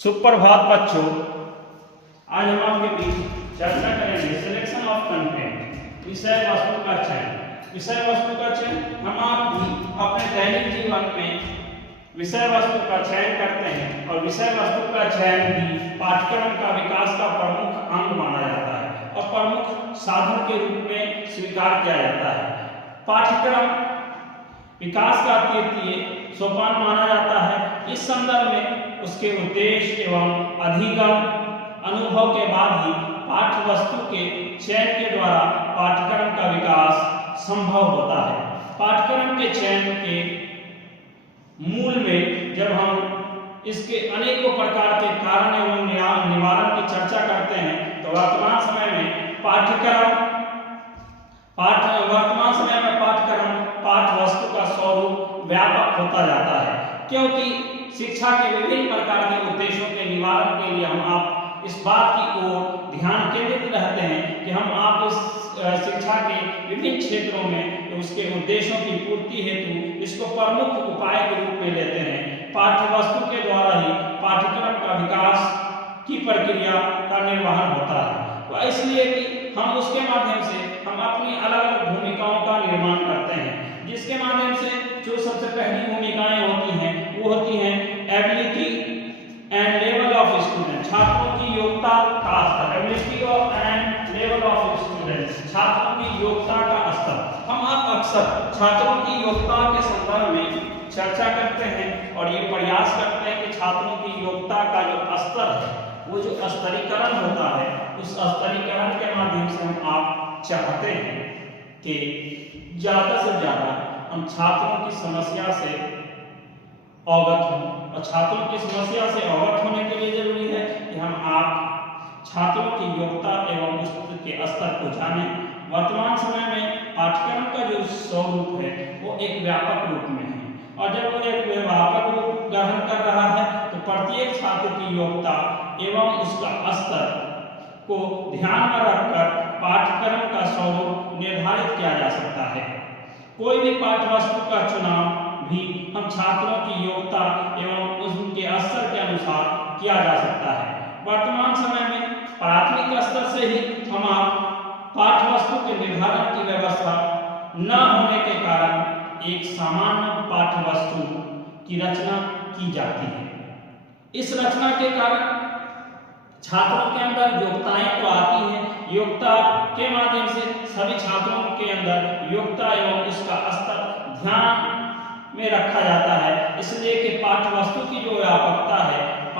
सुप्रभात बच्चों, आज हम आपके बीच चर्चा करेंगे सिलेक्शन ऑफ कंटेंट, विषय वस्तु का चयन। विषय वस्तु का चयन हम आप भी अपने दैनिक जीवन में विषय वस्तु का चयन करते हैं और विषय वस्तु का चयन भी पाठ्यक्रम का विकास का प्रमुख अंग माना जाता है और प्रमुख साधन के रूप में स्वीकार किया जाता है। पाठ्यक्रम विकास का तृतीय सोपान माना जाता है। इस संदर्भ में उसके उद्देश्य एवं अधिगम अनुभव के बाद ही पाठ्य वस्तु के चयन के द्वारा पाठ्यक्रम का विकास संभव होता है। पाठ्यक्रम के चयन के मूल में जब हम इसके अनेकों प्रकार के कारण एवं निवारण की चर्चा करते हैं तो वर्तमान समय में पाठ्यक्रम पाठ्य वस्तु का स्वरूप व्यापक होता जाता है, क्योंकि शिक्षा के विभिन्न प्रकार के उद्देश्यों के निवारण के लिए हम आप इस बात की ओर ध्यान केंद्रित रहते हैं कि हम आप इस शिक्षा के विभिन्न क्षेत्रों में उसके उद्देश्यों की पूर्ति हेतु इसको प्रमुख उपाय के रूप में लेते हैं। पाठ्य वस्तु के द्वारा ही पाठ्यक्रम का विकास की प्रक्रिया का निर्वहन होता है, तो इसलिए कि हम उसके माध्यम से हम अपनी अलग अलग भूमिकाओं का निर्माण करते हैं, जिसके माध्यम से जो सबसे पहली भूमिकाएं होती हैं वो होती हैं ability and level of student, छात्रों की योग्यता का स्तर। Ability and level of students, छात्रों की योग्यता का स्तर। हम आप अक्सर छात्रों की योग्यता के संदर्भ में चर्चा करते हैं और ये प्रयास करते हैं कि छात्रों की योग्यता का जो स्तर है वो जो स्तरीकरण होता है उस स्तरीकरण के माध्यम से हम आप चाहते हैं कि ज्यादा से ज्यादा हम छात्रों की समस्या से अवगत हों, और छात्रों की समस्या से अवगत होने के लिए जरूरी है कि हम आप छात्रों की योग्यता एवं उसके स्तर को जानें। वर्तमान समय में पाठ्यक्रम का जो स्वरूप है वो एक व्यापक रूप में है, और जब वो एक व्यापक रूप ग्रहण कर रहा है तो प्रत्येक छात्र की योग्यता एवं उसका स्तर को ध्यान में रखकर पाठ्यक्रम का स्वरूप निर्धारित किया जा सकता है। कोई भी पाठ्य वस्तु का चुनाव भी हम छात्रों की योग्यता एवं उनके स्तर के अनुसार किया जा सकता है। वर्तमान समय में प्राथमिक स्तर से ही हम पाठ्य वस्तु के निर्धारण की व्यवस्था न होने के कारण एक सामान्य पाठ्य वस्तु की रचना की जाती है। इस रचना के कारण छात्रों के अंदर योग्यताएं तो आती हैं, योग्यता के माध्यम से सभी छात्रों के अंदर योग्यता एवं उसका स्तर ध्यान में रखा जाता है, इसलिए कि पाठ्य वस्तु की जो व्यापकता है